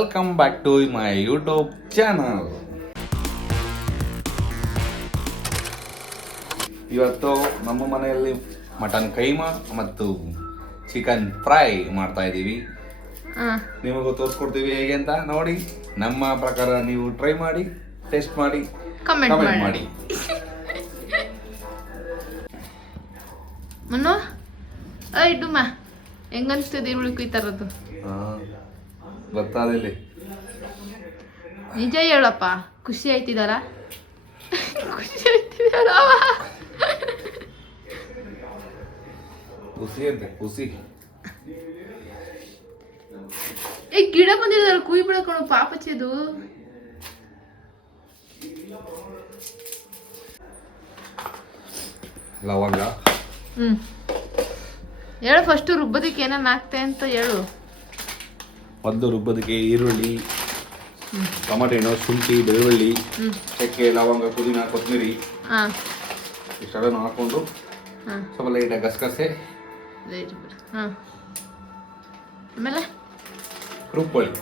Welcome back to my YouTube channel. ಇವತ್ತು ನಮ್ಮ ಮನೆಯಲ್ಲಿ ಮಟನ್ ಕೈಮಾ ಮತ್ತು ಚಿಕನ್ ಫ್ರೈ ಮಾಡ್ತಾ ಇದ್ದೀವಿ. ನಿಮಗೂ ತೋರಿಸ್ಕೊಡ್ತೀವಿ ಹೇಗೆ ಅಂತ ನೋಡಿ. ನಮ್ಮ ಪ್ರಕಾರ ನೀವು ಟ್ರೈ ಮಾಡಿ, ಟೇಸ್ಟ್ ಮಾಡಿ, ಕಮೆಂಟ್ ಮಾಡಿ. ಮನು ಇಡುಮ್ಮ ಹೆಂಗನ್ಸ್ತದೆ ಈರುಳ್ಳಿ ಕುಯ್ತಾರದು? ಗೊತ್ತಾದಿಲ್ಲಿ ನಿಜ ಹೇಳಪ್ಪ, ಖುಷಿ ಆಯ್ತಿದಾರ? ಖುಷಿ ಆಯ್ತಿದಾರ? ಖುಷಿ ಅಂತೆ ಖುಷಿ. ಏ ಗಿಡ ಬಂದಿದಾರ ಕುಯ್ ಬಿಡಕೊಂಡು ಪಾಪಚ್ಚದು. ಲವಂಗ ಹೇಳು ಫಸ್ಟ್ ರುಬ್ಬೋದಕ್ಕೆ ಏನೇನು ಹಾಕ್ತೆ ಅಂತ ಹೇಳು. ಮೊದಲು ರುಬ್ಬೋದಕ್ಕೆ ಈರುಳ್ಳಿ, ಟೊಮಾಟೊ ಹಣ್ಣು, ಶುಂಠಿ, ಬೆಳ್ಳುಳ್ಳಿ, ಚಕ್ಕೆ, ಲವಂಗ, ಪುದೀನ, ಕೊತ್ತಂಬರಿ ಇಷ್ಟೆಲ್ಲ ಹಾಕೊಂಡು ಸ್ವಲ್ಪ ಲೈಟಾಗಿ ಗಸಗಸೆ, ಆಮೇಲೆ ರುಬ್ಬಳಿ.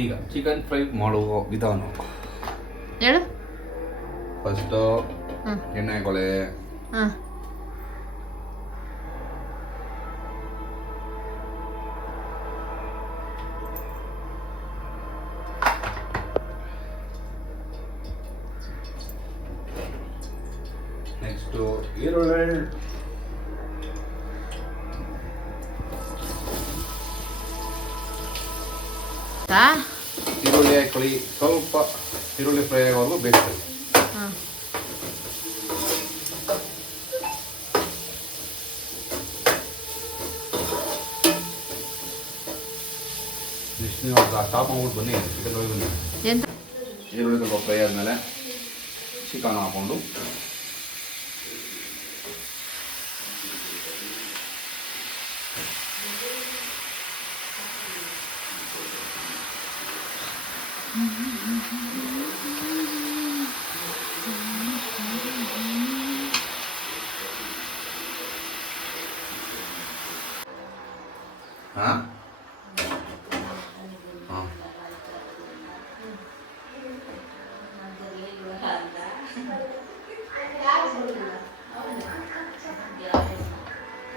ಈಗ ಚಿಕನ್ ಫ್ರೈ ಮಾಡುವ ವಿಧಾನ ಹೇಳು. ಫಸ್ಟು ಎಣ್ಣೆ ಹಾಕೊಳ್ಳಿ. ನೆಕ್ಸ್ಟು ಈರುಳ್ಳಿ, ಈರುಳ್ಳಿ ಹಾಕೊಳ್ಳಿ. ಸ್ವಲ್ಪ ಈರುಳ್ಳಿ ಫ್ರೈ ಆಗೋವರೆಗೂ ಬೇಯಿಸ್ಕೊಳ್ಳಿ. ನೀವು ಟಾಪ್ ಮಾಡ್ಬಿಟ್ಟು ಬನ್ನಿ, ಚಿಕನ್ ಫ್ರೈ ಬನ್ನಿ. ಈರುಳ್ಳಿ ಸ್ವಲ್ಪ ಫ್ರೈ ಆದಮೇಲೆ ಚಿಕನ್ ಹಾಕೊಂಡು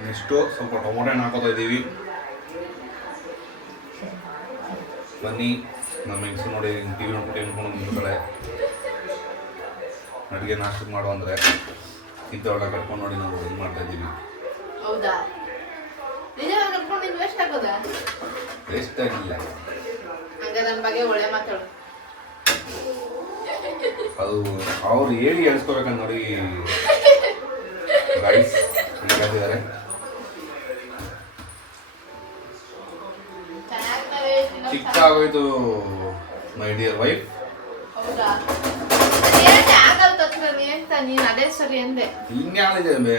ನೆಕ್ಸ್ಟು ಸ್ವಲ್ಪ ಟೊಮೊಟೊ ಹಣ್ಣು ಹಾಕೋತಾ ಇದ್ದೀವಿ. ಬನ್ನಿ, ನಮ್ಮ ಹೆಂಗಸು ನೋಡಿ ಟಿವಿ ನೋಡ್ಬಿಟ್ಟು ಹೇಳ್ಕೊಂಡು ನಿಂತ್ಕೊಳ್ಳೆ. ಅಡುಗೆ ನಾಷ್ಟ ಮಾಡು ಅಂದರೆ ಇಂಥವೆಲ್ಲ ಕಟ್ಕೊಂಡು ನೋಡಿ ನಾವು ಇದು ಮಾಡ್ತಾ ಇದ್ದೀವಿ. ಹೌದಾ? ವೇಸ್ಟ್ ಆಗೋದಾ? ವೇಸ್ಟ್ ಆಗಿಲ್ಲ, ನನ್ನ ಬಗ್ಗೆ ಒಳ್ಳೆ ಮಾತಾಡು. ಅದು ಅವ್ರು ಹೇಳಿ ಹೇಳ್ಸ್ಕೋಬೇಕಂತ ನೋಡಿ ಗೈಸ್ ಹೇಳ್ತಿದ್ದಾರೆ. ಚಿಕ್ಕ ಆಗೋಯ್ತು ಮೈ ಡಿಯರ್ ವೈಫ್. ಅದೇ ಸರಿ ಅಂದೆ. ಇನ್ಯಾವುದಿದೆ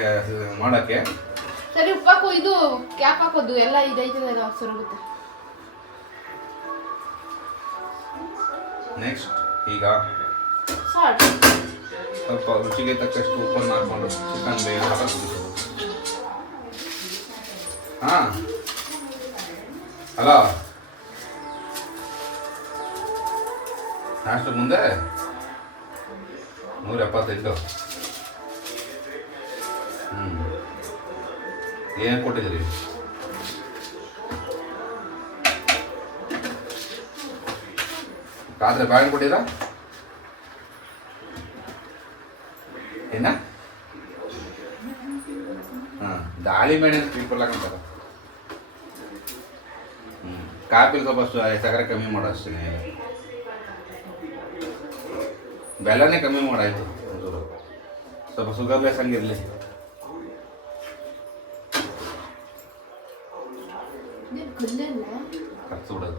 ಮಾಡಕ್ಕೆ? ಸರಿ ಉಪ್ಪಾಕು. ಇದು ಕ್ಯಾಪ್ ಹಾಕೋದು ಎಲ್ಲ ಇದೈತದೆ, ಸೊರಗುತ್ತೆ. ನೆಕ್ಸ್ಟ್ ಈಗ ಸಾಲ್ಟ್ ಸ್ವಲ್ಪ ರುಚಿಗೆ ತಕ್ಕಷ್ಟು ಉಪ್ಪನ್ನು ಹಾಕೊಂಡು ಚಿಕನ್ ಬೇಗ ಹಾಕೋದು. ಅಲ್ಲ ನಾಷ್ಟ ಮುಂದೆ 178. ಏನು ಕೊಟ್ಟಿದ್ದೀರಿ? ರಾತ್ರಿ ಬಾಳೆಹಣ್ಣು ಕೊಟ್ಟಿರಾ? ಏನ? ದಾಳಿಂಬೆ ಸ್ವೀಟ್ ಕೊಡ್ಲಾಕಂತಾರ. ಕಾಪಿಲಿ ಸ್ವಲ್ಪ ಸಕ್ಕರೆ ಕಮ್ಮಿ ಮಾಡೋ ಅಷ್ಟೇ, ಬೆಲ್ಲನೇ ಕಮ್ಮಿ ಮಾಡಾಯ್ತು. ಸ್ವಲ್ಪ ಶುಗರ್ ಲೆಸ್ ಹಂಗಿರಲಿ. ಖರ್ಚು ಬಿಡೋದು.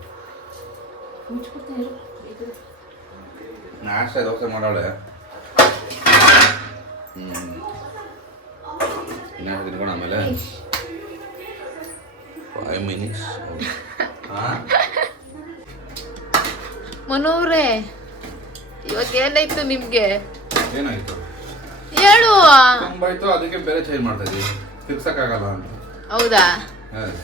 ನಾಷ್ಟ ದೋಸೆ ಮಾಡೋಳೆ. ಇನ್ನ ತಿನ್ಕೊಂಡು ಆಮೇಲೆ 5 minutes. ಮನೋವ್ರೆ, ಇವಾಗ ಏನಾಯ್ತು ನಿಮ್ಗೆ? ಏನಾಯ್ತು? ತುಂಬಾ ಇತ್ತು, ಅದಕ್ಕೆ ಬೇರೆ ಚೇಂಜ್ ಮಾಡ್ತಾ ಇದೀವಿ, ತಿರ್ಸಕ್ಕಾಗಲ್ಲ ಅಂತ. ಹೌದಾ? Yes.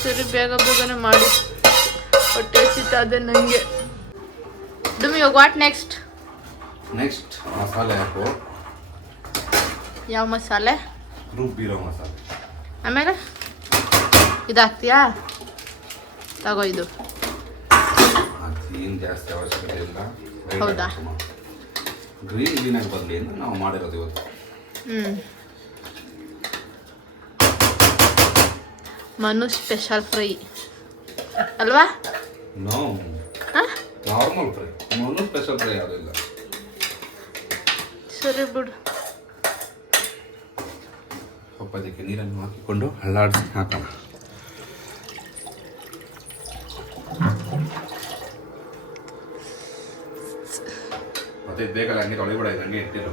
ಸರಿ, ಬೇಗ ಬೇಗನೆ ಮಾಡಿ, ಹೊಟ್ಟೆ ಹಸಿತದೆ ನನಗೆ. ಡುಮ್, ಇವಾಗ ವಾಟ್ ನೆಕ್ಸ್ಟ್ ಮಸಾಲೆ ಹಾಕು. ಯಾವ ಮಸಾಲೆ? ರುಬ್ಬಿರೋ ಮಸಾಲೆ. ಆಮೇಲೆ ಇದಾಗ್ತೀಯಾ? ತಗೋ ಇದು. ಅದೇನು ಜಾಸ್ತಿ ಅವಶ್ಯಕತೆ ಇಲ್ಲ. ಹೌದಾ? ಗ್ರೀನಾಗಿ ಬರಲಿ ಅಂತ ನಾವು ಮಾಡಿರೋದು ಇವತ್ತು. ಮನು ಸ್ಪೆಷಲ್ ಫ್ರೈ ಅಲ್ವಾ? No, normal fry. Manu special fry ಯಾವುದಿಲ್ಲ. ಸರಿ ಬಿಡು. ಸ್ವಲ್ಪ ಅದಕ್ಕೆ ನೀರನ್ನು ಹಾಕಿಕೊಂಡು ಹಳ್ಳಾಡಿಸಿ ಹಾಕೋಣ. ಮತ್ತೆ ಬೇಕಲ್ಲ, ಹಂಗೆ ತೊಳಿಬೇಡ, ಹಂಗೆ ಇಟ್ಟಿರು.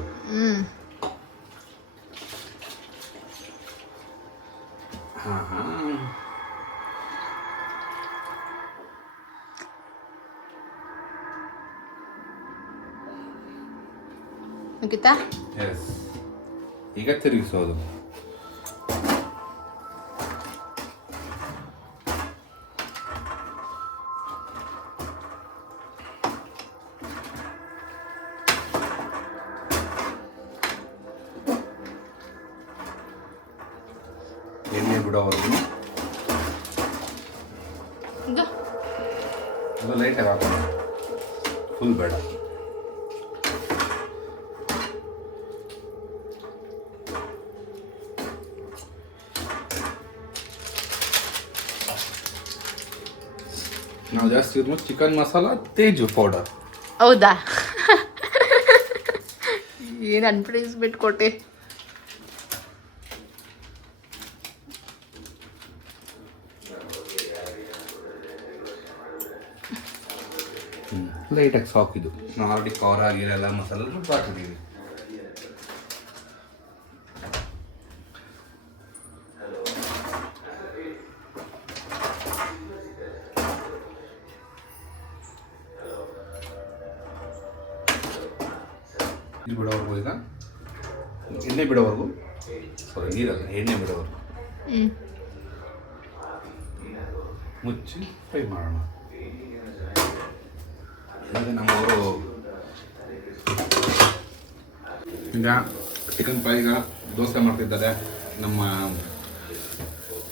ಮುಗಿತಾ? ಎಸ್. ಈಗ ತಿರುಗಿಸೋದು. ಎಣ್ಣೆ ಬಿಡೋವರೆಗೂ ಅದು ಲೈಟಾಗಿ ಹಾಕೋಣ, ಫುಲ್ ಬೇಡ. ನಾವು ಜಾಸ್ತಿ ಇರೋ ಚಿಕನ್ ಮಸಾಲ, ತೇಜು ಪೌಡರ್. ಹೌದಾ? ಏನು ಅನ್ಪ್ಲೇಸ್ಮೆಂಟ್ ಕೊಟ್ಟೆ. ಲೈಟಾಗಿ ಸಾಕಿದು. ನಾವು ಆಲ್ರೆಡಿ ಖಾರ ಆಗಿರಲ್ಲ, ಮಸಾಲೆ ಹಾಕಿದ್ದೀವಿ. ನೀರು ಬಿಡೋವರೆಗೂ, ಈಗ ಎಣ್ಣೆ ಬಿಡೋವರೆಗೂ, ಸಾರಿ ನೀರಲ್ಲ, ಎಣ್ಣೆ ಬಿಡೋವರೆಗೂ ಮುಚ್ಚಿ ಫ್ರೈ ಮಾಡೋಣ. ಈಗ ನಮ್ಮವರು ಈಗ ಚಿಕನ್ ಫ್ರೈಗ ದೋಸೆ ಮಾಡ್ತಿದ್ದಾರೆ ನಮ್ಮ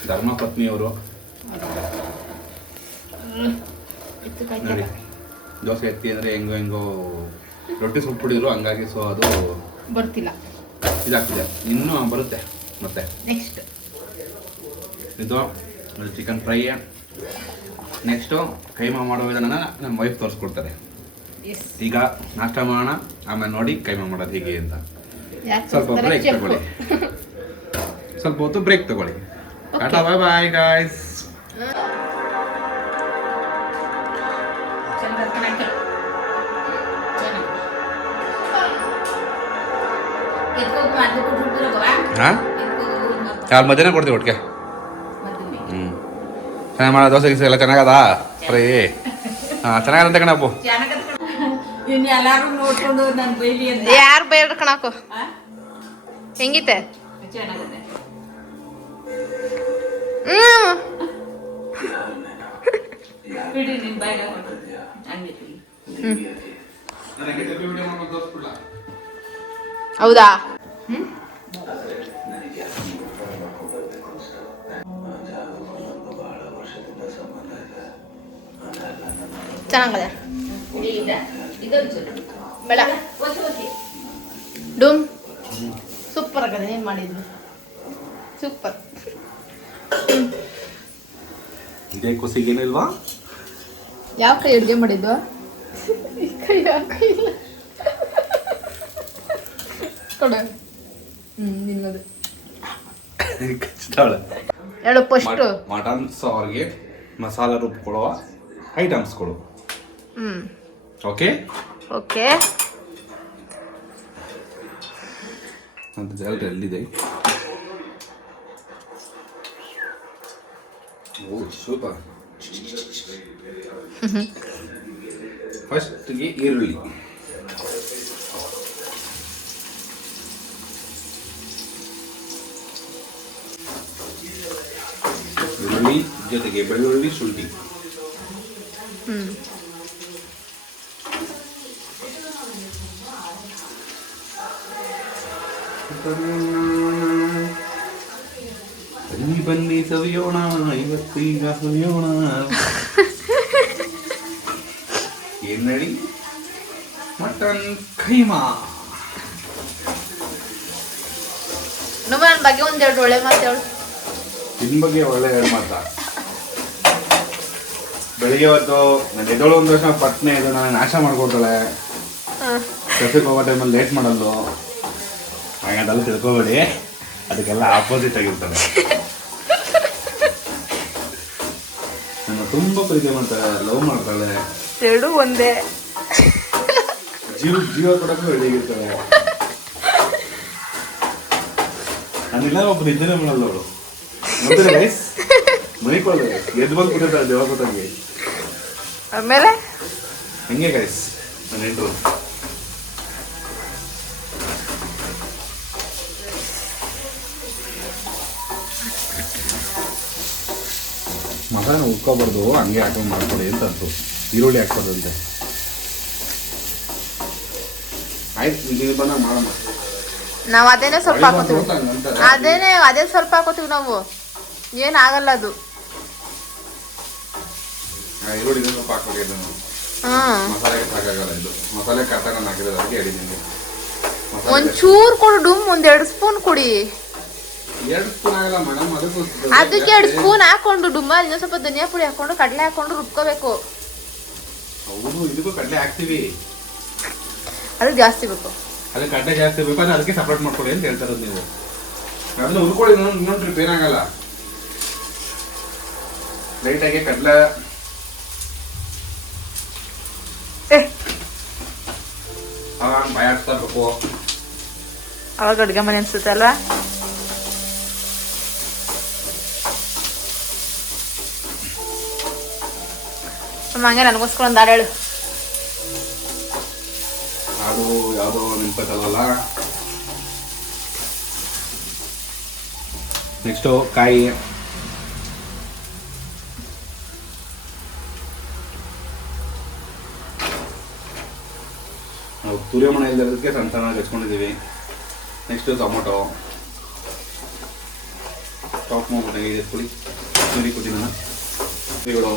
ಧರ್ಮಪತ್ನಿಯವರು. ನೋಡಿ, ದೋಸೆ ಎತ್ತಿ ಅಂದರೆ ಹೆಂಗೋ ರೊಟ್ಟಿ ಸುಟ್ಬಿಟ್ಟಿದ್ರು, ಹಂಗಾಗಿ ಸೊ ಅದು ಬರ್ತಿಲ್ಲ, ಇದಾಗ್ತಿದೆ. ಇನ್ನೂ ಬರುತ್ತೆ. ಮತ್ತೆ ನೆಕ್ಸ್ಟ್ ಇದು ಚಿಕನ್ ಫ್ರೈ. ನೆಕ್ಸ್ಟು ಕೈಮಾ ಮಾಡೋ ವಿಧಾನ ನಮ್ಮ ವೈಫ್ ತೋರಿಸ್ಕೊಡ್ತಾರೆ. ಈಗ ನಾಷ್ಟ ಮಾಡೋಣ, ಆಮೇಲೆ ನೋಡಿ ಕೈಮಾ ಮಾಡೋದು ಹೇಗೆ ಅಂತ. ಸ್ವಲ್ಪ ಬ್ರೇಕ್ ತಗೊಳ್ಳಿ, ಸ್ವಲ್ಪ ಹೊತ್ತು ಬ್ರೇಕ್ ತಗೊಳ್ಳಿ. ಟಾಟಾ, ಬಾಯ್ ಬಾಯ್ ಗಾಯ್ಸ್. ಹಾಂ, ಮಧ್ಯಾಹ್ನ ಕೊಡ್ತೀವಿ ಒಟ್ಟಿಗೆ. ಚೆನ್ನಾಗಿ ಮಾಡೋ ದೋಸೆ ಗೀಸೆ ಎಲ್ಲ ಚೆನ್ನಾಗದ ಫ್ರೈ? ಹಾಂ, ಚೆನ್ನಾಗಂತ ಕಣಪ್ಪು. ಯಾರು ಬೇಡ ಕಣಾಕು. ಹೆಂಗಿತೆ? ಹೌದಾ? ಚೆನ್ನಾಗದೆ. ಬೇಡ ಡೂಮ್, ಸೂಪರ್ ಆಗದೆ. ಏನು ಮಾಡಿದ್ವಿ? ಸೂಪರ್. ಇದೇ ಕುಸಿಗೇನಿಲ್ವಾ? ಯಾವ ಕೈ ಅಡುಗೆ ಮಾಡಿದ್ವಾ? ಕೈ ಇಲ್ಲ ಕೊಡ. ನಿನ್ನದು ಹೇಳು ಫಸ್ಟು. ಮಟನ್ ಸಾರಿಗೆ ಮಸಾಲೆ ರುಬ್ಕೊಳ್ಳುವ ಐಟಮ್ಸ್ಗಳು. Okay okay. ಅಂತ ಜಾಲರಿ ಎಲ್ಲಿದೆ? ಓ ಸೂಪರ್. ಫಸ್ಟ್ಗೆ ಈರುಳ್ಳಿ ಜೊತೆಗೆ ಬೆಳ್ಳುಳ್ಳಿ ಶುಂಠಿ. ಬನ್ನಿ ಬನ್ನಿ ಸವಿಯೋಣ, ಇವತ್ತೀಗ ಸವಿಯೋಣ. ಏನ್ ನಡಿ ಮಟನ್ ಕೈಮಾ. ನನ್ನ ಬಗ್ಗೆ ಒಂದೆರಡು ಒಳ್ಳೆ ಮಾತು ಹೇಳು. ನಿನ್ ಬಗ್ಗೆ ಒಳ್ಳೆ ಹೇಳಿ ಮಾತಾ. ಬೆಳಿಗ್ಗೆ ಹೊತ್ತು ನಾನು ಎದ್ದೋಳು ಒಂದು ವರ್ಷ ಪಟ್ನೆ ಇದು ನಾನು ನಾಶ ಮಾಡ್ಕೊಡ್ತಾಳೆ. ಟ್ರಾಫಿಕ್ ಹೋಗೋ ಟೈಮಲ್ಲಿ ಲೇಟ್ ಮಾಡಲ್ಲು. ಹಾಗಂತೆಲ್ಲ ತಿಳ್ಕೊಬೇಡಿ, ಅದಕ್ಕೆಲ್ಲ ಆಪೋಸಿಟ್ ಆಗಿರ್ತಾರೆ. ನನ್ನ ತುಂಬ ಪ್ರೀತಿ ಮಾಡ್ತಾಳೆ, ಲವ್ ಮಾಡ್ತಾಳೆ, ಎರಡು ಒಂದೇ. ಜೀವ ಕೊಡಕ್ಕೂ ರೆಡಿಯಾಗಿರ್ತಾಳೆ. ನಾನಿಲ್ಲ ಒಬ್ಬರು ಇದ್ದೇನೆ ಮಾಡಲ್ಲ ಅವಳು. ನೋಡ್ತಾರೆ ಗೈಸ್, ಮೈಕೊಳ್ಳೆ ಎದ್ದು ಬಂದು ಕೂತಿರ್ತಾಳೆ ದೇವಕೊಟ್ಟಂಗೆ. ಆಮೇಲೆ ಹಂಗೆ ಗೈಸ್ ನನ್ನ ಹೆಂಡ್ರು. ಮಸಾಲ ಉಟ್ಕೋಬಾರ್ದು, ಹಂಗೆ ಹಾಕೊಂಡು ಮಾಡ್ಕೊಳ್ಳಿ ಅಂತಂತು. ಈರುಳ್ಳಿ ಹಾಕ್ಬಾರ್ದಂತೆ. ಆಯ್ತು, ಇದು ಬಂದಾಗ ಮಾಡೋಣ. ನಾವು ಅದೇನೆ ಸ್ವಲ್ಪ ಹಾಕೋತೀವಿ. ಅದೇ ಸ್ವಲ್ಪ ಹಾಕೋತೀವಿ ನಾವು, ಏನಾಗಲ್ಲ ಅದು. ಈರುಳ್ಳಿ ಸ್ವಲ್ಪ ಹಾಕ್ಬೇಕು. ಇದನ್ನು ಮಸಾಲೆಗೆ ಸಾಕಾಗಲ್ಲ. ಇದು ಮಸಾಲೆ ಕರೆಕ್ಟಾಗಿ ನಾನು ಹಾಕಿರೋದು, ಅದಕ್ಕೆ ಹೇಳಿದ್ದೀನಿ. ಒಂಚೂರು ಕೊಡು ಡುಮ್, 1-2 ಸ್ಪೂನ್ ಕೊಡಿ. 2 ಸ್ಪೂನ್ ಆಗಲ್ಲ ಮೇಡಮ್, ಅದಕ್ಕೆ 2 ಸ್ಪೂನ್ ಹಾಕೊಂಡು ಡುಮ್ಮ, ಇನ್ನೊಂದು ಸ್ವಲ್ಪ ಧನಿಯಾ ಪುಡಿ ಹಾಕೊಂಡು ಕಡಲೆ ಹಾಕೊಂಡು ರುಬ್ಕೋಬೇಕು. ಹೌದು, ಇದಕ್ಕೂ ಕಡಲೆ ಹಾಕ್ತೀವಿ. ಅದು ಜಾಸ್ತಿ ಬೇಕು. ಅದಕ್ಕೆ ಕಡಲೆ ಜಾಸ್ತಿ ಬೇಕು, ಅದಕ್ಕೆ ಸಪ್ರೇಟ್ ಮಾಡ್ಕೊಳ್ಳಿ ಅಂತ ಹೇಳ್ತಾರದು ನೀವು. ಅದನ್ನ ಹುರ್ಕೊಳ್ಳಿ, ಇನ್ನೊಂದು ಟ್ರಿಪ್ ಏನಾಗಲ್ಲ. ಲೈಟಾಗಿ ಕಡಲೆ ಬಾಯ ಹಾಕ್ತಾ ಇರ್ಬೇಕು. ಅವಾಗ ಅಡುಗೆ ಮನೆ ಅನ್ಸುತ್ತೆ ಅಲ್ವಾ? ಹಂಗೆ ನನಗೋಸ್ಕರ ಒಂದು ಹಾಡು ಹೇಳು. ಹಾಡು ಯಾವುದೋ ನೆನಪತ್ತಲ್ವಲ್ಲ. ನೆಕ್ಸ್ಟು ಕಾಯಿ. ನಾವು ತುರಿಯೋ ಮನೆ ಇಲ್ಲದಕ್ಕೆ ಸಣ್ಣ ಸಣ್ಣಗೆ ಹಚ್ಕೊಂಡಿದ್ದೀವಿ. ನೆಕ್ಸ್ಟು ಟೊಮೊಟೊ ಚಾಪ್ ಮಾಡ್ಬಿಟ್ಟು ಎತ್ಕೊಳ್ಳಿ. ತುರಿ ಕೊಟ್ಟಿನ ಇವುಗಳು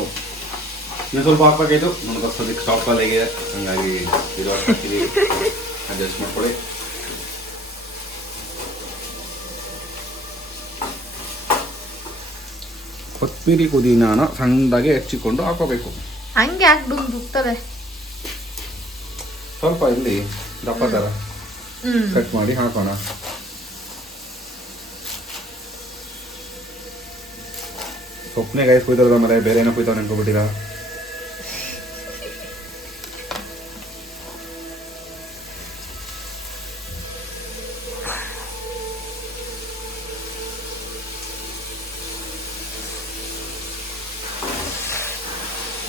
ಇನ್ನೂ ಸ್ವಲ್ಪ ಹಾಕ್ಬೇಕಾಯ್ತು. ನನಗೆ ಸದ್ಯಕ್ಕೆ ಸ್ಟಾಪಲ್ಲಿ ಹೇಗಿದೆ, ಹಂಗಾಗಿ ಇದು ಹಾಕ್ತೀವಿ. ಅಡ್ಜಸ್ಟ್ ಮಾಡ್ಕೊಳ್ಳಿ. ಕೊತ್ತಂಬರಿ ಪುದೀನಾನ ಸಣ್ಣದಾಗಿ ಹೆಚ್ಚಿಕೊಂಡು ಹಾಕೋಬೇಕು. ಹಂಗೆ ಹಾಕಿ ದುಕ್ತದೆ. ಸ್ವಲ್ಪ ಇಲ್ಲಿ ದಪ್ಪ ಥರ ಕಟ್ ಮಾಡಿ ಹಾಕೋಣ. ಸೊಪ್ಪನೆ ಗಾಯಸ್ ಕುಯ್ತಾರದ ಮೇಲೆ ಬೇರೆ ಏನೋ ಕುಯ್ತಾವ ನೆನ್ಕೊಬಿಟ್ಟಿರ.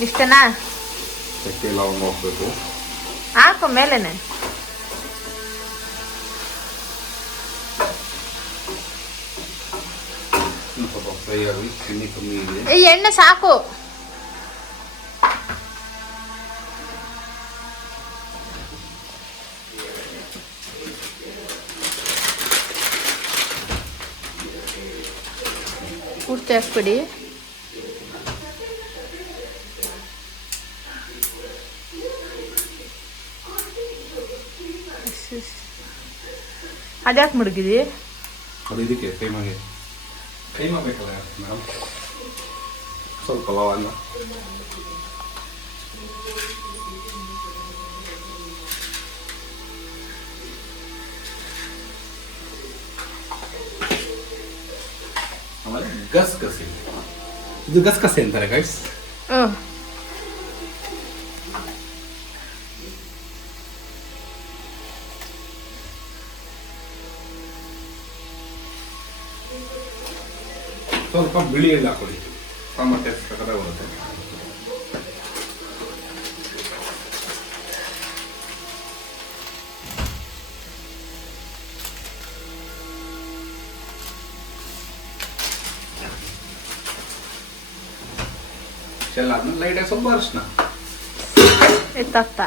ಇಷ್ಟನಾ? ಚಕ್ಕೆ ಲವಂಗ ಹೋಗ್ಬೇಕು. ಹಾಕೋ ಮೇಲೆನೆ. ಸ್ವಲ್ಪ ಫ್ರೈ ಆಗಲಿ, ಎಣ್ಣೆ ಕಮ್ಮಿ ಇದೆ. ಈ ಎಣ್ಣೆ ಸಾಕು. ಪೂರ್ತಿ ಹಾಕ್ಬಿಡಿ. ಅದ್ಯಾಕೆ ಮುಡುಗಿದಿ? ಅದು ಇದಕ್ಕೆ ಕೈಮಾಗೆ ಕೈಮಾ ಬೇಕಲ್ಲ ಮೇಡಮ್, ಸ್ವಲ್ಪ ಲವಂಗ. ಆಮೇಲೆ ಗಸಗಸೆ. ಇದು ಗಸಗಸೆ ಅಂತಾರೆ ಗೈಸ್. ಸ್ವಲ್ಪ ಬಿಳಿ ಎಳ್ಳು ಹಾಕೊಳ್ಳಿ, ಸಾಂಬಾರ್ ಟೇಸ್ಟ್ ಪ್ರಕಾರ ಬರುತ್ತೆ. ಇಷ್ಟೆಲ್ಲ ಆದ್ಮೇಲೆ ಲೈಟಾಗಿ ಸ್ವಲ್ಪ ಅರಿಶಿನ. ಎತ್ತತ್ತ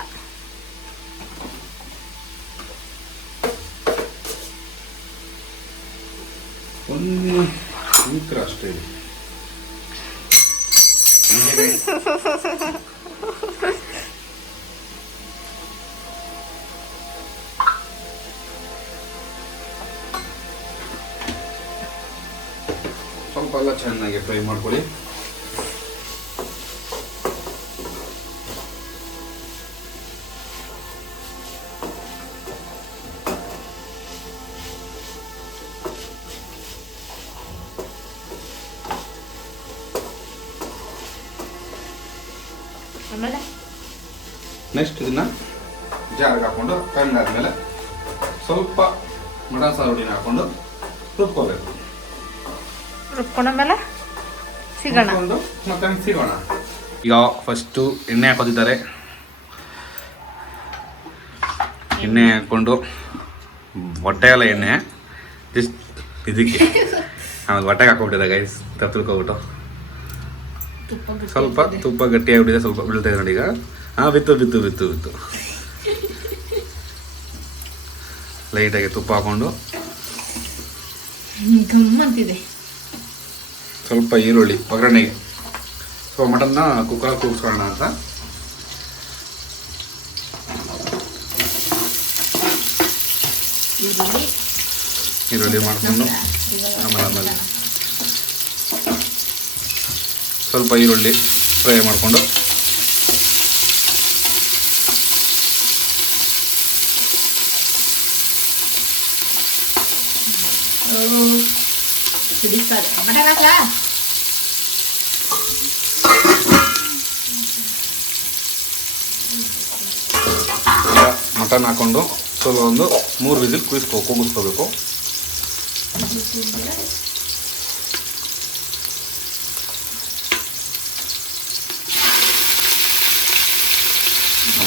ಒಂದು ಅಷ್ಟೇ ಇದೆ. ಸ್ವಲ್ಪ ಎಲ್ಲ ಚೆನ್ನಾಗಿ ಫ್ರೈ ಮಾಡ್ಕೊಳ್ಳಿ. ನೆಕ್ಸ್ಟ್ ಇದನ್ನ ಜಾರ್ಗೆ ಹಾಕೊಂಡು ತಣ್ಣಾದ್ಮೇಲೆ ಸ್ವಲ್ಪ ಮಟನ್ ಸಾರು ಹುಡಿನ ಹಾಕೊಂಡು ರುಬ್ಕೋಬೇಕು. ರುಬ್ಕೊಂಡ್ಮೇಲೆ ಸಿಗೋಣ. ಮತ್ತೆ ಸಿಗೋಣ. ಈಗ ಫಸ್ಟು ಎಣ್ಣೆ ಹಾಕೋದಿದ್ದಾರೆ. ಎಣ್ಣೆ ಹಾಕ್ಕೊಂಡು ಹೊಟ್ಟೆಗೆಲ್ಲ ಎಣ್ಣೆ ಜಸ್ಟ್ ಇದಕ್ಕೆ ಆಮೇಲೆ ಹೊಟ್ಟೆಗೆ ಹಾಕ್ಬಿಟ್ಟಿದೆ ಗೈಸ್, ತಿಳ್ಕೊಬಿಟ್ಟು ಸ್ವಲ್ಪ ತುಪ್ಪ ಗಟ್ಟಿಯಾಗಿಬಿಟ್ಟಿದೆ, ಸ್ವಲ್ಪ ಬೀಳ್ತಾ ಇದೆ ನೋಡಿ. ಈಗ ಬಿತ್ತು ಲೈಟಾಗಿ ತುಪ್ಪ ಹಾಕೊಂಡು ಗಮ್ಮಂತಿದೆ. ಸ್ವಲ್ಪ ಈರುಳ್ಳಿ ಒಗ್ಗರಣೆಗೆ. ಸೊ ಮಟನ್ನ ಕುಕ್ಕರ್ ಕೂಗಿಸ್ಕೊಳ್ಳೋಣ ಅಂತ ಈರುಳ್ಳಿ ಮಾಡಿಕೊಂಡು ಆಮೇಲೆ ಸ್ವಲ್ಪ ಈರುಳ್ಳಿ ಫ್ರೈ ಮಾಡಿಕೊಂಡು ಮಟನ್ ಹಾಕೊಂಡು ಸ್ವಲ್ಪ ಒಂದು 3 ವಿಸಿಲ್ ಕೂಗಿಸ್ಕೋಬೇಕು.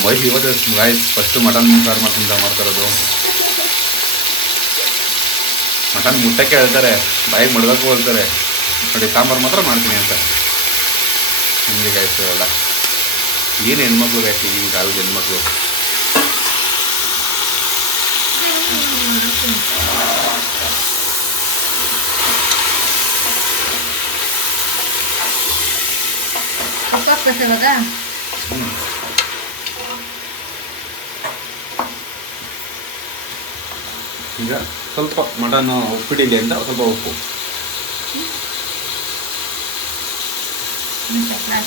ವೈಫ್ ಇವತ್ತು ಗಾಯ್ಸ್ ಫಸ್ಟು ಮಟನ್ ಸಾರು ಮಾಡ್ತಿರೋದು. ಮಟನ್ ಮುಟ್ಟಕ್ಕೆ ಹೇಳ್ತಾರೆ, ಬಾಯಿಗೆ ಮಡ್ಗಕ್ಕೂ ಹೇಳ್ತಾರೆ, ನೋಡಿ ಸಾಂಬಾರು ಮಾತ್ರ ಮಾಡ್ತೀನಿ ಅಂತ. ನಿಮಗೆ ಗಾಯ್ಸ್ ಅಲ್ಲ ಏನು ಹೆಣ್ಮಕ್ಳು ಗಾಯ್ಸ್, ಈ ಕಾಲದ ಹೆಣ್ಮಕ್ಳು. ಈಗ ಸ್ವಲ್ಪ ಮಟನ್ ಉಪ್ಪಿಡಿಲಿ ಅಂತ ಸ್ವಲ್ಪ ಉಪ್ಪು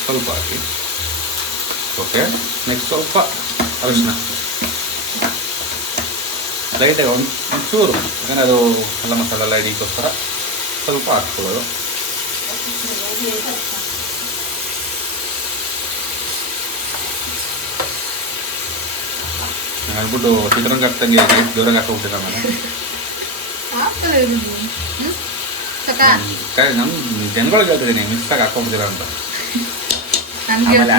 ಸ್ವಲ್ಪ ಹಾಕಿ. ಓಕೆ, ನೆಕ್ಸ್ಟ್ ಸ್ವಲ್ಪ ಅರಿಶಿನ ಲೈಟಾಗಿ ಒಂಚೂರು, ಯಾಕಂದರೆ ಅದು ಎಲ್ಲ ಮಸಾಲೆ ಎಲ್ಲ ಹಿಡಿಗೋಸ್ಕರ ಸ್ವಲ್ಪ ಹಾಕ್ಕೊಳ್ಳೋದು. ಹೇಳ್ಬಿಟ್ಟು ಚಿತ್ರಂಗ ಹಾಕ್ತಂಗೆ ಜೋರಾಗಿ ಹಾಕೋಬಿಟ್ಟಿದ್ದ ನಾನು ಜನಗಳಿಗೆ ಹೇಳ್ತಿದ್ದೀನಿ ಮಿಕ್ಸಾಗಿ ಹಾಕೊಂಬಿಟ್ಟಿರ ಅಂತ. ಆಮೇಲೆ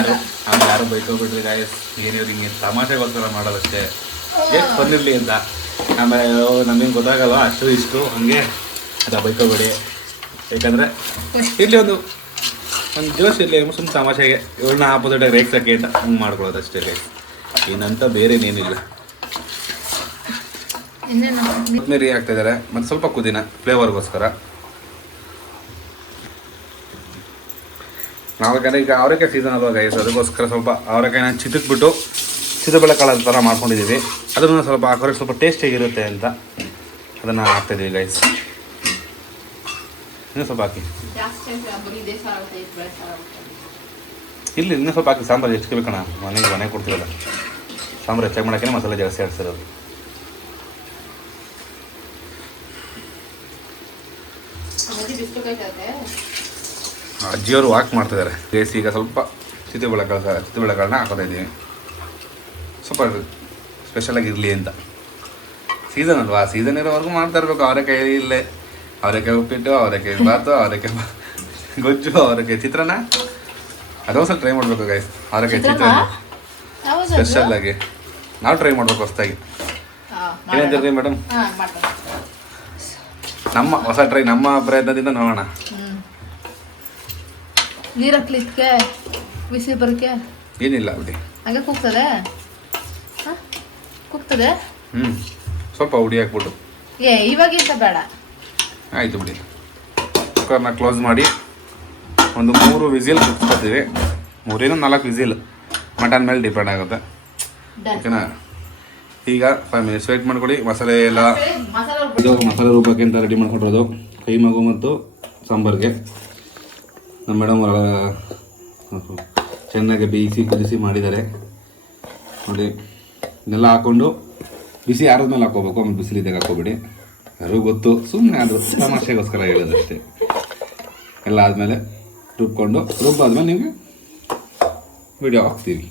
ಯಾರು ಬೈಕೋಬಿಟ್ರಿ ಗಾಯಸ್, ಏನಿವ್ರು ಹಿಂಗೆ ತಮಾಷೆಗೋಸ್ಕರ ಮಾಡೋದಷ್ಟೇ, ಎಷ್ಟು ಬಂದಿರಲಿ ಅಂತ. ಆಮೇಲೆ ನಮಗೇನು ಗೊತ್ತಾಗಲ್ಲ ಅಷ್ಟು ಇಷ್ಟು ಹಂಗೆ ಅದು ಬೈಕೋಬೇಡಿ. ಯಾಕಂದರೆ ಇಲ್ಲಿ ಒಂದು ಜೋಶ್ ಇರಲಿ, ಸುಮ್ಮನೆ ತಮಾಷೆಗೆ ಇವ್ರನ್ನ ಆಪೋಸಿಟಾಗಿ ರೇಗ್ಸೋಕ್ಕೆ ಅಂತ ಹಂಗೆ ಮಾಡ್ಕೊಳ್ಳೋದು ಅಷ್ಟೇ ಗೈಸ್, ಏನಂತ ಬೇರೆ ಏನಿಲ್ಲ. ಕೊತ್ತಂಬರಿ ಹಾಕ್ತಾ ಇದ್ದಾರೆ ಮತ್ತು ಸ್ವಲ್ಪ ಪುದೀನ ಫ್ಲೇವರ್ಗೋಸ್ಕರ. ನಾಲ್ಕನೇ ಈಗ ಅವರೆಕಾಯಿ ಸೀಸನ್ ಅಲ್ವಾ ಗೈಸ್, ಅದಕ್ಕೋಸ್ಕರ ಸ್ವಲ್ಪ ಅವರೆಕಾಯಿನ ಚಿತ್ತಿಟ್ಬಿಟ್ಟು ಚಿತ್ರಬೇಳೆ ಕಾಳು ಥರ ಮಾಡ್ಕೊಂಡಿದ್ದೀವಿ. ಅದನ್ನು ಸ್ವಲ್ಪ ಹಾಕೋರೆ ಸ್ವಲ್ಪ ಟೇಸ್ಟಿಯಾಗಿರುತ್ತೆ ಅಂತ ಅದನ್ನು ಹಾಕ್ತಾಯಿದ್ದೀವಿ ಗೈಸ್. ಇನ್ನೂ ಸ್ವಲ್ಪ ಹಾಕಿ, ಇಲ್ಲಿ ಇನ್ನೂ ಸ್ವಲ್ಪ ಹಾಕಿ. ಸಾಂಬಾರು ಹೆಚ್ಚಿಬೇಕಣ, ಮನೆಗೆ ಕೊಡ್ತೀವಲ್ಲ, ಸಾಂಬಾರು ಹೆಚ್ಚಾಗಿ ಮಾಡೋಕ್ಕೆ ಮಸಾಲೆ ಜಾಸ್ತಿ ಹಾಕ್ಸಿರೋದು. ಅಜ್ಜಿಯವರು ವಾಕ್ ಮಾಡ್ತಿದ್ದಾರೆ ಗೈಸ್. ಈಗ ಸ್ವಲ್ಪ ಚಿತ್ರಬೇಳೆಕಾಳನ್ನ ಹಾಕೋತಾ ಇದ್ದೀವಿ, ಸ್ವಲ್ಪ ಸ್ಪೆಷಲಾಗಿ ಇರಲಿ ಅಂತ. ಸೀಸನ್ ಅಲ್ವಾ, ಸೀಸನ್ ಇರೋವರೆಗೂ ಮಾಡ್ತಾ ಇರಬೇಕು. ಅವರೆಕಾಯಿ ಇಲ್ಲೇ, ಅವರೆಕಾಯಿ ಉಪ್ಪಿಟ್ಟು, ಅವರೆಕಾಯಿ ಬಾತು, ಅವರೆಕಾಯಿ ಗೊಜ್ಜು, ಅವರೆಕಾಯಿ ಚಿತ್ರಾನ್ನ, ಅದೊಂದು ಸ್ವಲ್ಪ ಟ್ರೈ ಮಾಡಬೇಕು ಗೈಸ್. ಅವರೆಕಾಯಿ ಚಿತ್ರಾನ್ನ ಸ್ಪೆಷಲಾಗಿ ನಾವು ಟ್ರೈ ಮಾಡಬೇಕು ಹೊಸದಾಗಿ. ಏನಂತೀರಿ ಮೇಡಮ್? ನಮ್ಮ ಹೊಸ ಟ್ರೈ, ನಮ್ಮ ಪ್ರಯತ್ನದಿಂದ ನೋಡೋಣ. ನೀರು ಹಾಕ್ಲಿಕ್ಕೆ ಬಿಸಿ ಬರೋಕ್ಕೆ ಏನಿಲ್ಲ ಬಿಡಿ, ಹಂಗೆ ಕೂಗ್ತದೆ. ಹಾಂ ಕೂಗ್ತದೆ. ಸ್ವಲ್ಪ ಹುಡಿ ಹಾಕ್ಬಿಟ್ಟು ಇವಾಗಿಂತ ಬೇಡ. ಆಯಿತು ಬಿಡಿ. ಕುಕ್ಕರ್ನ ಕ್ಲೋಸ್ ಮಾಡಿ ಒಂದು 3 ವಿಸಿಲ್ ಕುದಿಸ್ಕೊತೀವಿ. 3-4 ವಿಸಿಲ್ ಮಟನ್ ಮೇಲೆ ಡಿಪೆಂಡ್ ಆಗುತ್ತೆ. ಓಕೆನಾ? ಈಗ 5 ಮಿನಿಟ್ಸ್ ವೇಟ್ ಮಾಡ್ಕೊಳ್ಳಿ. ಮಸಾಲೆ ಎಲ್ಲ ಇದು ಮಸಾಲೆ ರುಬ್ಬಕ್ಕೆ ಅಂತ ರೆಡಿ ಮಾಡ್ಕೊಂಡಿರೋದು ಕೈ ಮಗು ಮತ್ತು ಸಾಂಬಾರಿಗೆ. ನಮ್ಮ ಮೇಡಮ್ ಚೆನ್ನಾಗಿ ಬೇಯಿಸಿ ಕುದಿಸಿ ಮಾಡಿದ್ದಾರೆ ನೋಡಿ. ಇದೆಲ್ಲ ಹಾಕ್ಕೊಂಡು ಬಿಸಿ ಆರಿದ್ಮೇಲೆ ಹಾಕ್ಕೋಬೇಕು, ಆಮೇಲೆ ಬಿಸಿಲಿದ್ದಾಗ ಹಾಕ್ಕೋಬೇಡಿ. ಯಾರಿಗೂ ಗೊತ್ತು, ಸುಮ್ಮನೆ ಅದು ತಮಾಷೆಗೋಸ್ಕರ ಹೇಳೋದಷ್ಟೇ. ಎಲ್ಲ ಆದಮೇಲೆ ರುಬ್ಬಾದ್ಮೇಲೆ ನಿಮಗೆ ವಿಡಿಯೋ ಹಾಕ್ತೀವಿ.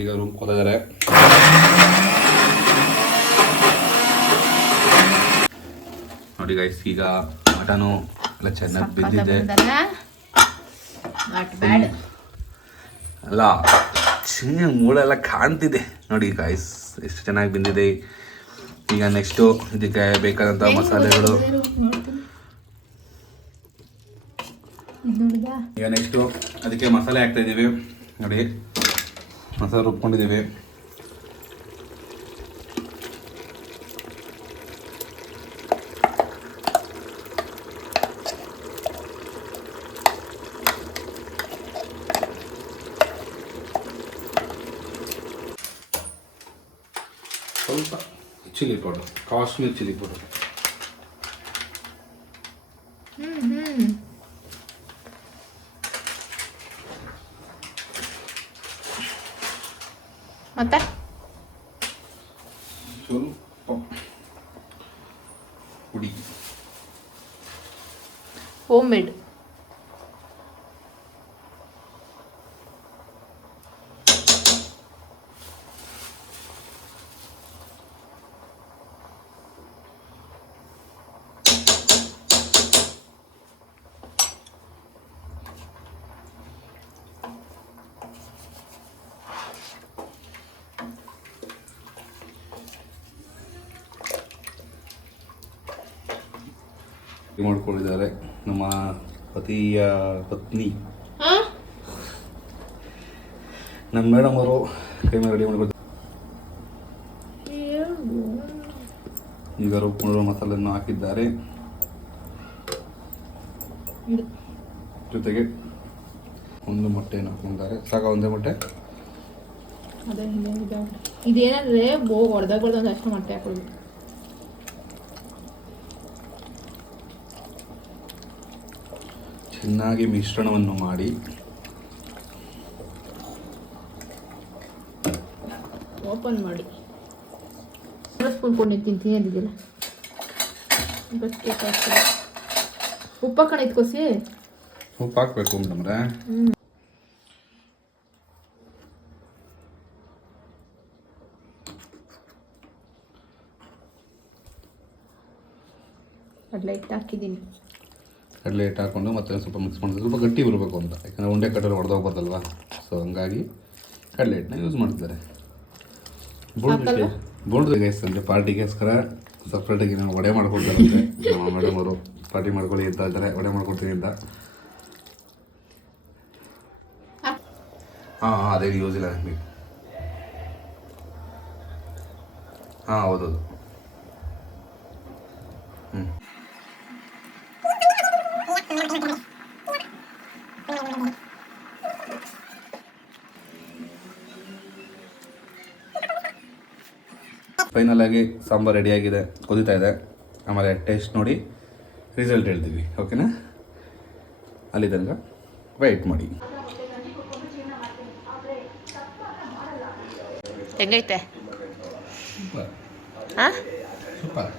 ಈಗ ರುಬ್ಕೋತಿದ್ದಾರೆ. ನೋಡಿ ಗೈಸ್, ಈಗ ಮಟನು ಎಲ್ಲ ಚೆನ್ನಾಗಿ ಬೆಂದಿದೆ. ಅಲ್ಲ ಚೆನ್ನಾಗಿ ಮೂಳೆಲ್ಲ ಕಾಣ್ತಿದೆ ನೋಡಿ ಗೈಸ್, ಎಷ್ಟು ಚೆನ್ನಾಗಿ ಬೆಂದಿದೆ. ಈಗ ನೆಕ್ಸ್ಟು ಇದಕ್ಕೆ ಬೇಕಾದಂಥ ಮಸಾಲೆಗಳು. ಈಗ ನೆಕ್ಸ್ಟು ಅದಕ್ಕೆ ಮಸಾಲೆ ಹಾಕ್ತಾ ಇದ್ದೀವಿ ನೋಡಿ. ಮಸಾಲೆ ರುಬ್ಕೊಂಡಿದ್ದೀವಿ. ಸ್ವಲ್ಪ chilli powder, Kashmir chilli powder. ಮತ್ತೆ ಸ್ವಲ್ಪ ಹುಡಿ, ಹೋಮ್ ಮೇಡ್. ಮಾಡ್ಕೊಂಡಿದ್ದಾರೆ ನಮ್ಮ ಪತಿಯ ಪತ್ನಿ. ನಮ್ಮ ಮೇಡಮ್ ಅವರು ಕೈ ಮೇಲೆ ರೆಡಿ ಮಾಡ್ಕೊಳ್ತಾರೆ. ಈಗ ರುಬ್ಕೊಂಡಿರೋ ಮಸಾಲೆಯನ್ನು ಹಾಕಿದ್ದಾರೆ. ಜೊತೆಗೆ ಒಂದು ಮೊಟ್ಟೆಯನ್ನು ಹಾಕೊಂಡಿದ್ದಾರೆ. ಸಾಕ ಒಂದೇ ಮೊಟ್ಟೆ? ಇದೇನಂದ್ರೆ ಹೊಡೆದಾಗ ಅಷ್ಟು ಮೊಟ್ಟೆ ಹಾಕೊಳ್ಳಿ. ಚೆನ್ನಾಗಿ ಮಿಶ್ರಣವನ್ನು ಮಾಡಿ ಓಪನ್ ಮಾಡಿ ಸ್ಪೂನ್ ಕೊಂಡು ತಿಂತೀನಿ ಅಂದಿದ್ದಿಲ್ಲ. ಉಪ್ಪ ಕಣ ಇಟ್ಕೋಸಿ. ಉಪ್ಪು ಹಾಕ್ಬೇಕು ಮೇಡಮ್ರೆ. ಕಡಲೆ ಹಿಟ್ಟು ಹಾಕಿದ್ದೀನಿ. ಕಡಲೆ ಹಿಟ್ಟು ಹಾಕ್ಕೊಂಡು ಮತ್ತೆ ಸ್ವಲ್ಪ ಮಿಕ್ಸ್ ಮಾಡಿದ್ರೆ ಸ್ವಲ್ಪ ಗಟ್ಟಿ ಬರಬೇಕು ಅಂತ, ಯಾಕಂದರೆ ಉಂಡೆ ಕಟ್ಟಲು ಹೊಡೆದೋಗ್ಬಾರ್ದಲ್ವ. ಸೊ ಹಂಗಾಗಿ ಕಡಲೆ ಹಿಟ್ಟನ್ನ ಯೂಸ್ ಮಾಡ್ತಿದ್ದಾರೆ. ಬೋಲ್ಡ್ ಗೈಸ್ ಅಂದರೆ ಪಾರ್ಟಿಗೋಸ್ಕರ ಸಪ್ರೇಟಾಗಿ ನಾವು ವಡೆ ಮಾಡ್ಕೊಡ್ತಾರಂತೆ. ನಮ್ಮ ಮೇಡಮ್ ಅವರು ಪಾರ್ಟಿ ಮಾಡ್ಕೊಳ್ಳಿ ಅಂತ ಇದ್ದಾರೆ, ವಡೆ ಮಾಡ್ಕೊಡ್ತೀನಿ ಅಂತ. ಹಾಂ ಅದೇ ಯೂಸ್ ಇಲ್ಲ ನನಗೆ. ಹಾಂ ಹೌದೌದು. ಫೈನಲ್ ಆಗಿ ಸಾಂಬಾರು ರೆಡಿಯಾಗಿದೆ, ಕುದೀತಾ ಇದೆ. ಆಮೇಲೆ ಟೇಸ್ಟ್ ನೋಡಿ ರಿಸಲ್ಟ್ ಹೇಳ್ತೀವಿ. ಓಕೆನಾ? ಅಲ್ಲಿ ತನಕ ವೆಯ್ಟ್ ಮಾಡಿ. ಹೆಂಗೈತೆ? ಸೂಪರ್ ಹಾಂ ಸೂಪರ್.